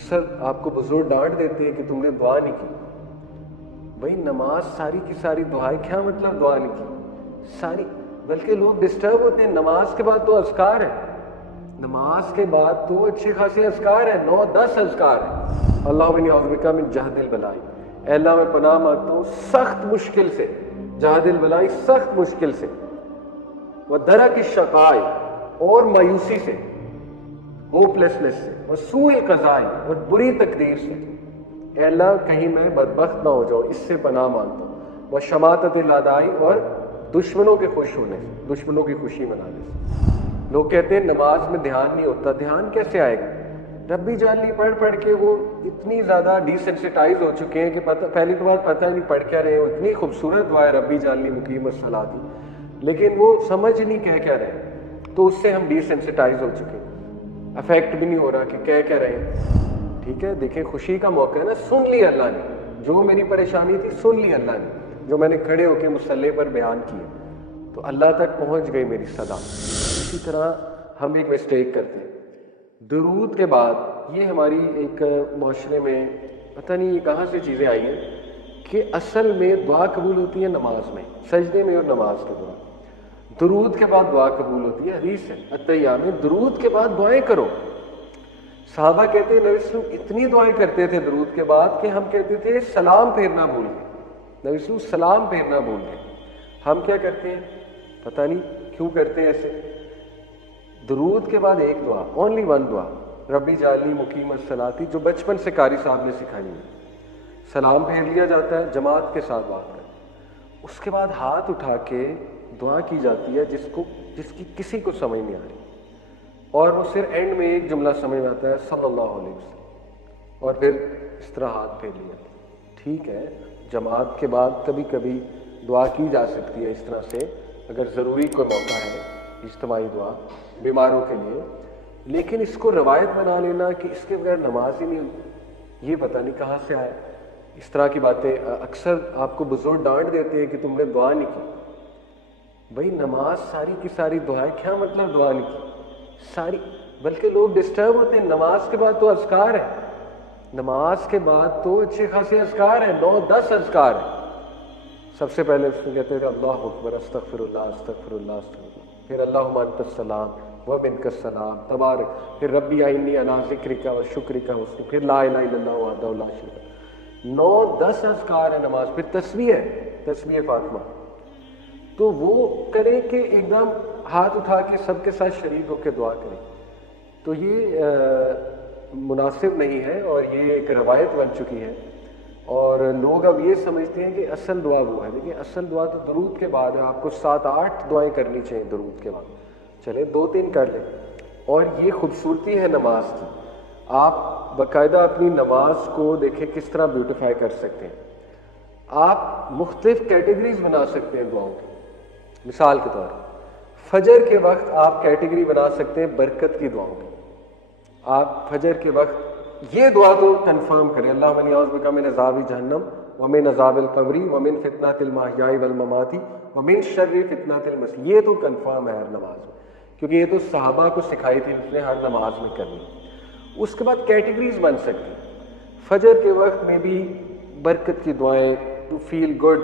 اکثر آپ کو بزرگ ڈانٹ دیتے ہیں کہ تم نے دعا نہیں کی. بھائی نماز ساری کی ساری دعائیں، کیا مطلب دعا نہیں کی ساری؟ بلکہ لوگ ڈسٹرب ہوتے ہیں. نماز کے بعد تو اذکار ہے، نماز کے بعد تو اچھے خاصے اذکار ہیں، 9-10 اذکار ہیں. اللہم انی اعوذ بک من جہد البلاء، اے اللہ میں پناہ مانگتا ہوں سخت مشکل سے، جہد البلاء سخت مشکل سے، ودرک الشقاء اور مایوسی سے، ہوپلیسنس سے، وسوء القضاء اور بری تقدیر سے. اے اللہ کہیں میں بدبخت نہ ہو جاؤں، اس سے پناہ مانگتا ہوں. وشماتۃ الاعداء اور دشمنوں کے خوش ہونے سے، دشمنوں کی خوشی منانے سے. لوگ کہتے ہیں نماز میں دھیان نہیں ہوتا. دھیان کیسے آئے گا؟ ربی جعلنی پڑھ پڑھ کے وہ اتنی زیادہ ڈیسینسٹائز ہو چکے ہیں کہ پہلی تو بات پتہ نہیں پڑھ کیا رہے ہیں. اتنی خوبصورت دعا ہے ربی جعلنی مقیم الصلاۃ، لیکن وہ سمجھ نہیں کہہ کیا رہے ہیں، تو اس سے ہم ڈیسینسٹائز ہو چکے ہیں. افیکٹ بھی نہیں ہو رہا کہ کہہ کیا رہے ہیں. ٹھیک ہے، دیکھیں خوشی کا موقع ہے نا. سن لی اللہ نے جو میری پریشانی تھی، سن لی اللہ نے جو میں نے کھڑے ہو کے مصلی پر بیان کیا، تو اللہ تک پہنچ گئی میری صدا. اسی طرح ہم ایک مسٹیک کرتے ہیں درود کے بعد. یہ ہماری ایک معاشرے میں پتہ نہیں یہ کہاں سے چیزیں آئی ہیں کہ اصل میں دعا قبول ہوتی ہے نماز میں، سجدے میں اور نماز کے دعا. درود کے بعد دعا قبول ہوتی ہے، حدیث ہے عطیہ میں درود کے بعد دعائیں کرو. صحابہ کہتے ہیں نبی صلی اللہ علیہ وسلم اتنی دعائیں کرتے تھے درود کے بعد کہ ہم کہتے تھے سلام پھیرنا بھول گئے. نبی صلی اللہ علیہ وسلم سلام پھیرنا بھول گئے. ہم کیا کرتے ہیں پتہ نہیں کیوں کرتے ہیں ایسے. درود کے بعد ایک دعا، اونلی ون دعا، ربی جعلنی مقیم الصلاۃ، جو بچپن سے قاری صاحب نے سکھائی ہے. سلام پھیر لیا جاتا ہے جماعت کے ساتھ بات کر. اس کے بعد ہاتھ اٹھا کے دعا کی جاتی ہے جس کی کسی کو سمجھ نہیں آ رہی، اور وہ صرف اینڈ میں ایک جملہ سمجھ آتا ہے صلی اللہ علیہ وسلم، اور پھر اس طرح ہاتھ پھیر لیا. ٹھیک ہے، جماعت کے بعد کبھی کبھی دعا کی جا سکتی ہے اس طرح سے اگر ضروری کوئی موقع ہے، اجتماعی دعا بیماروں کے لیے. لیکن اس کو روایت بنا لینا کہ اس کے بغیر نماز ہی نہیں ہوتی، یہ پتہ نہیں کہاں سے آیا. اس طرح کی باتیں اکثر آپ کو بزرگ ڈانٹ دیتے ہیں کہ تم نے دعا نہیں کی. بھائی نماز ساری کی ساری دعائیں، کیا مطلب دعا نہیں کی ساری؟ بلکہ لوگ ڈسٹرب ہوتے ہیں. نماز کے بعد تو اذکار ہے، نماز کے بعد تو اچھے خاصے اذکار ہیں، 9-10 اذکار ہیں. سب سے پہلے اس میں کہتے ہیں اللہ اکبر، استغفر اللہ استغفر اللہ استغفر اللہ، پھر اللہم انت السلام ومنک السلام تبارک، پھر ربی اعنی علی ذکرک و شکرک و پھر لا الہ الا اللہ وحدہ لا شریک لہ. 9-10 اذکار ہے نماز. پھر تسبیح ہے، تسبیح فاطمہ. تو وہ کریں کہ ایک دم ہاتھ اٹھا کے سب کے ساتھ شریک ہو کے دعا کریں، تو یہ مناسب نہیں ہے اور یہ ایک روایت بن چکی ہے. اور لوگ اب یہ سمجھتے ہیں کہ اصل دعا وہ ہے، لیکن اصل دعا تو درود کے بعد ہے. آپ کو 7-8 دعائیں کرنی چاہیے درود کے بعد. چلیں 2-3 کر لیں. اور یہ خوبصورتی ہے نماز کی. آپ باقاعدہ اپنی نماز کو دیکھیں کس طرح بیوٹیفائی کر سکتے ہیں. آپ مختلف کیٹیگریز بنا سکتے ہیں دعاؤں کی. مثال کے طور فجر کے وقت آپ کیٹیگری بنا سکتے ہیں برکت کی دعاؤں کی. آپ فجر کے وقت یہ دعا تو کنفرم کریں، اللہم انی اعوذ بک من عذاب جہنم ومن عذاب القبر ومن فتنۃ المحیاء والممات ومن شر فتنۃ المسیح. یہ تو کنفرم ہے ہر نماز میں، کیونکہ یہ تو صحابہ کو سکھائی تھی، اس نے ہر نماز میں کرنی. اس کے بعد کیٹیگریز بن سکتی ہیں. فجر کے وقت میں بھی برکت کی دعائیں، to feel good,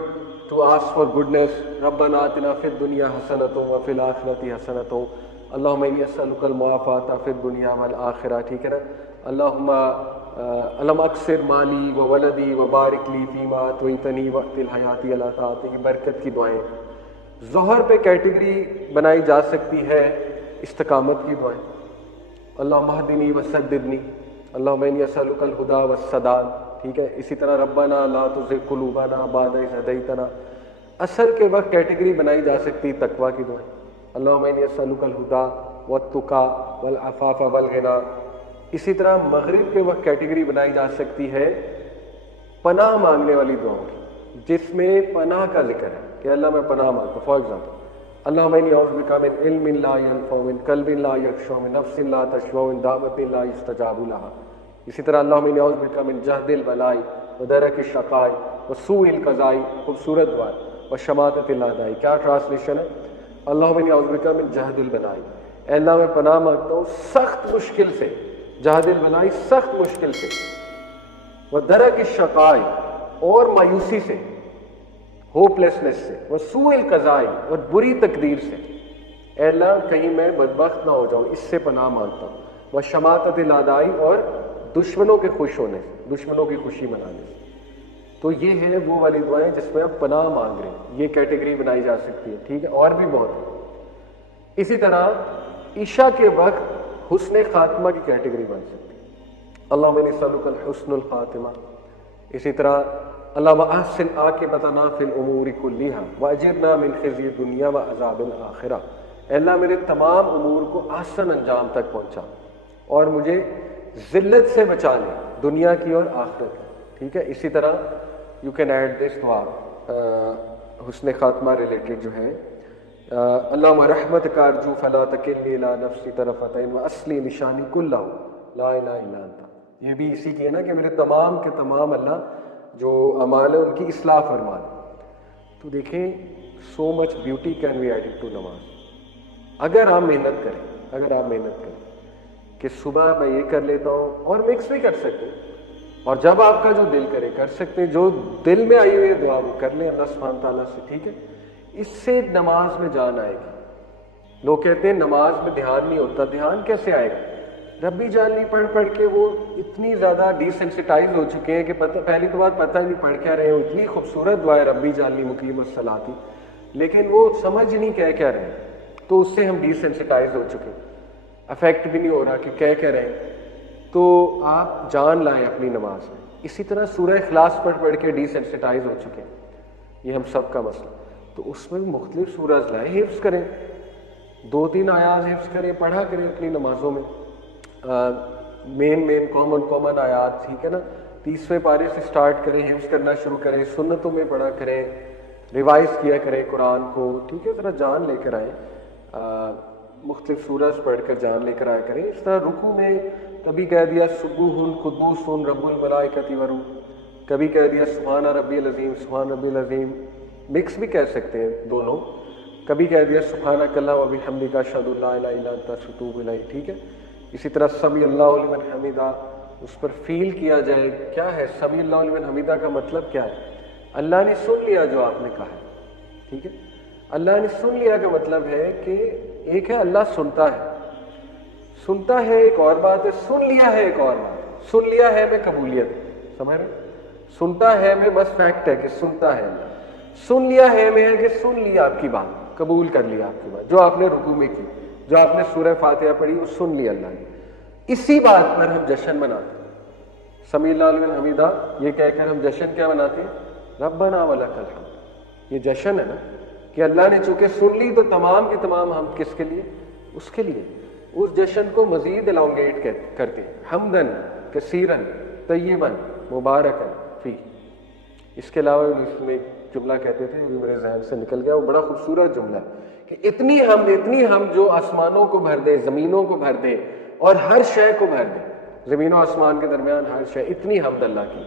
to ask for goodness, ربنا آتنا فی الدنیا حسنۃ وفی الآخرۃ حسنۃ، اللہم انی اسألک المعافاۃ فی الدنیا والآخرہ. ٹھیک ہے نا. اللہم علم اکثر مالی و ولدی و بارک لی فیما اعطیتنی وقت الحیاتی علی طاعتک، برکت کی دعائیں. ظہر پہ کیٹیگری بنائی جا سکتی ہے استقامت کی دعائیں، اللہم اہدنی وسددنی، اللہم انی اسألک الہدی والسداد. ٹھیک ہے. اسی طرح ربنا لا تزغ قلوبنا بعد اذ ہدیتنا. عصر کے وقت کیٹیگری بنائی جا سکتی تقویٰ کی دعائیں، اللہم انی اسألک الہدی والتقی والعفاف والغنی. اسی طرح مغرب کے وقت کیٹیگری بنائی جا سکتی ہے پناہ مانگنے والی دعاؤں کی، جس میں پناہ کا ذکر ہے کہ اللہ میں پناہ مانگتا ہوں. فار ایگزامپل اللہم انی اعوذ بک من علم لا ینفع، من قلب لا یخشع، من نفس لا تشبع، من دعوۃ لا یستجاب لہا. اسی طرح اللہم انی اعوذ بک من جہد البلاء ودرک الشقاء وسوء القضاء، خوبصورت دعا، وشماتۃ الاعداء. کیا ٹرانسلیشن ہے؟ اللہم انی اعوذ بک من جہد البلاء، اے اللہ میں پناہ مانگتا ہوں سخت مشکل سے، جہد البلائی سخت مشکل سے، ودرک الشقائی اور مایوسی سے، ہوپ لیسنس سے، وسوء القضاء اور بری تقدیر سے، اے اللہ کہیں میں بدبخت نہ ہو جاؤں، اس سے پناہ مانگتا ہوں، وشماتت الاعداء اور دشمنوں کے خوش ہونے سے، دشمنوں کی خوشی منانے سے۔ تو یہ ہے وہ والی دعائیں جس میں آپ پناہ مانگ رہے ہیں، یہ کیٹیگری بنائی جا سکتی ہے، ٹھیک ہے، اور بھی بہت ہے۔ اسی طرح عشاء کے وقت حسن خاتمہ کی کیٹیگری بن سکتی ہے، اللہم انی اسألک الحسن الخاتمہ۔ اسی طرح اللہم احسن عاقبتنا فی الامور کلھا واجرنا من خزی الدنیا وعذاب الآخرہ، اے اللہ میرے تمام امور کو احسن انجام تک پہنچا اور مجھے ذلت سے بچا لے، دنیا کی اور آخرت کی، ٹھیک ہے۔ اسی طرح یو کین ایڈ دس دعا حسن خاتمہ ریلیٹڈ جو ہے، اللہم رحمتک ارجو فلا تکلنی الی نفسی طرفۃ عین واصلح لشانی کلہ لا الہ الا انت۔ یہ بھی اسی کی ہے نا کہ میرے تمام کے تمام اللہ جو اعمال ہیں ان کی اصلاح فرما دے۔ تو دیکھیں so much beauty can be added to نماز، اگر آپ محنت کریں، اگر آپ محنت کریں کہ صبح میں یہ کر لیتا ہوں، اور مکس بھی کر سکتے ہیں، اور جب آپ کا جو دل کرے کر سکتے ہیں، جو دل میں آئی ہوئی دعا وہ کر لیں اللہ سبحانہ تعالیٰ سے، ٹھیک ہے۔ اس سے نماز میں جان آئے گی۔ لوگ کہتے ہیں نماز میں دھیان نہیں ہوتا، دھیان کیسے آئے گا؟ ربی جاننی پڑھ پڑھ کے وہ اتنی زیادہ ڈیسینسٹائز ہو چکے ہیں کہ پہلی تو بات پتہ ہی نہیں پڑھ کیا رہے ہیں، اتنی خوبصورت دعا ہے ربی جاننی مقیم الصلاۃ، لیکن وہ سمجھ نہیں کیا رہے ہیں، تو اس سے ہم ڈیسینسٹائز ہو چکے ہیں، افیکٹ بھی نہیں ہو رہا کہ کیا رہے ہیں۔ تو آپ جان لائیں اپنی نماز میں۔ اسی طرح سورہ اخلاص پڑھ کے ڈیسینسٹائز ہو چکے ہیں، یہ ہم سب کا مسئلہ۔ تو اس میں مختلف سورج لائیں، حفظ کریں، 2-3 آیات حفظ کریں، پڑھا کریں اپنی نمازوں میں، مین کامن آیات، ٹھیک ہے نا۔ 30ویں پارے سے سٹارٹ کریں، حفظ کرنا شروع کریں، سنتوں میں پڑھا کریں، ریوائز کیا کریں قرآن کو، ٹھیک ہے، ذرا جان لے کر آئیں، مختلف سورج پڑھ کر جان لے کر آیا کریں۔ اس طرح رکوع میں کبھی کہہ دیا سبوح قدوس رب الملائکۃ والروح، کبھی کہہ دیا سبحان ربی العظیم، سبحان ربی العظیم، مکس بھی کہہ سکتے ہیں دونوں، کبھی کہہ دیا سبحانک اللہ وبحمدک اشہد ان لا الہ الا انت اتوب الیک، ٹھیک ہے۔ اسی طرح سمی اللہ لمن حمیدہ، اس پر فیل کیا جائے کیا ہے سمی اللہ لمن حمیدہ کا مطلب کیا ہے؟ اللہ نے سن لیا جو آپ نے کہا ہے، ٹھیک ہے۔ اللہ نے سن لیا کا مطلب ہے کہ ایک ہے اللہ سنتا ہے ایک اور بات ہے، سن لیا ہے ایک اور بات ہے۔ سن لیا ہے میں قبولیت، سمجھ رہے؟ سنتا ہے میں بس فیکٹ ہے کہ سنتا ہے اللہ، سن لیا ہے میں ہے کہ سن لیا آپ کی بات، قبول کر لیا آپ کی بات، جو آپ نے رکوع میں کی، جو آپ نے سورہ فاتحہ پڑھی وہ سن لیا اللہ نے۔ اسی بات پر ہم جشن مناتے ہیں، سمی اللہ لمن حمیدہ یہ کہہ کر ہم جشن کیا مناتے ہیں؟ ربنا ولک الحمد، یہ جشن ہے نا کہ اللہ نے چونکہ سن لی تو تمام کے تمام ہم کس کے لیے؟ اس کے لیے۔ اس جشن کو مزید الانگیٹ کرتے ہیں، حمدن کثیرن طیبن مبارکن فی۔ اس کے علاوہ اس میں ایک جملہ کہتے تھے، وہ میرے ذہن سے نکل گیا، وہ بڑا خوبصورت جملہ ہے کہ اتنی ہم جو آسمانوں کو بھر دے، زمینوں کو بھر دے اور ہر شے کو بھر دے، زمین و آسمان کے درمیان ہر شے، اتنی حمد اللہ کی۔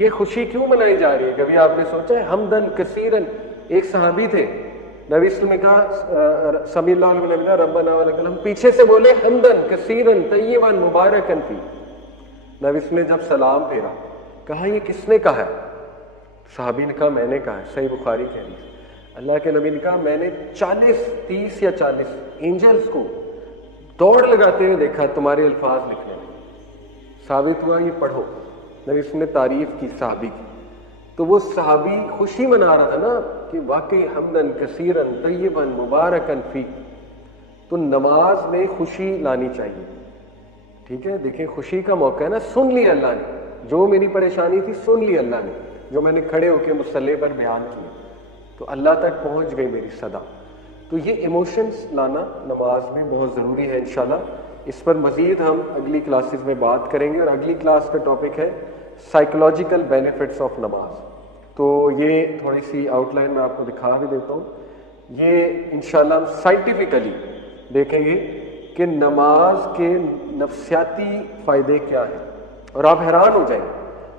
یہ خوشی کیوں منائی جا رہی ہے؟ کبھی آپ نے سوچا ہے؟ حمدن کثیرن، ایک صحابی تھے، نبی صلی اللہ علیہ وسلم نے کہا سمی اللہ علیہ وسلم ربنا ولک الحمد، پیچھے سے بولے حمدن کثیرن طیبا مبارکن فی۔ نبی صلی اللہ علیہ وسلم نے جب سلام پھیرا کہا یہ کس نے کہا ہے؟ صحابی نے کہا میں نے کہا ہے، صحیح بخاری کے حدیث۔ اللہ کے نبی نے کہا میں نے 30 یا 40 اینجلز کو دوڑ لگاتے ہوئے دیکھا تمہارے الفاظ لکھنے میں، ثابت ہوا یہ پڑھو۔ نبی صلی اللہ علیہ وسلم نے تعریف کی صحابی کی، تو وہ صحابی خوشی منا رہا تھا نا کہ واقعی حمدن کثیرن طیبا مبارکن فی۔ تو نماز میں خوشی لانی چاہیے، ٹھیک ہے۔ دیکھیں خوشی کا موقع ہے نا، سن لی اللہ نے، جو میری پریشانی تھی سن لی اللہ نے، جو میں نے کھڑے ہو کے مصلی پر بیان کیا، تو اللہ تک پہنچ گئی میری صدا۔ تو یہ ایموشنز لانا نماز میں بہت ضروری ہے انشاءاللہ۔ اس پر مزید ہم اگلی کلاسز میں بات کریں گے، اور اگلی کلاس کا ٹاپک ہے سائیکولوجیکل بینیفٹس آف نماز۔ تو یہ تھوڑی سی آؤٹ لائن میں آپ کو دکھا بھی دیتا ہوں۔ یہ انشاءاللہ ہم سائنٹیفکلی دیکھیں گے کہ نماز کے نفسیاتی فائدے کیا ہیں، اور آپ حیران ہو جائیں گے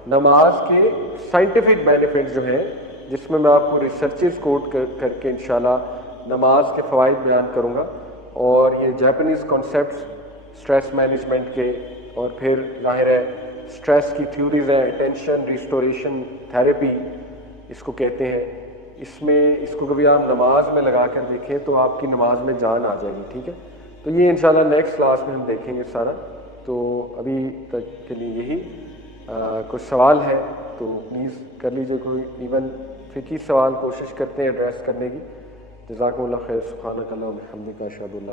نماز کے سائنٹیفک بینیفٹ جو ہیں، جس میں آپ کو ریسرچز کوٹ کر کے انشاءاللہ نماز کے فوائد بیان کروں گا، اور یہ جاپنیز کانسیپٹس اسٹریس مینجمنٹ کے، اور پھر ظاہر ہے اسٹریس کی تھیوریز ہیں، اٹینشن ریسٹوریشن تھیراپی اس کو کہتے ہیں. اس میں اس کو کبھی آپ نماز میں لگا کر دیکھیں تو آپ کی نماز میں جان آ جائے گی. ٹھیک ہے، تو یہ انشاءاللہ نیکسٹ کلاس میں ہم دیکھیں گے سارا. تو ابھی تک کے لیے یہی. کچھ سوال ہے تو پلیز کر لیجیے، کوئی ایون فقہی سوال کوشش کرتے ہیں ایڈریس کرنے کی. جزاکم اللہ خیر. سبحانک اللہم و بحمدک، اشہد ان لا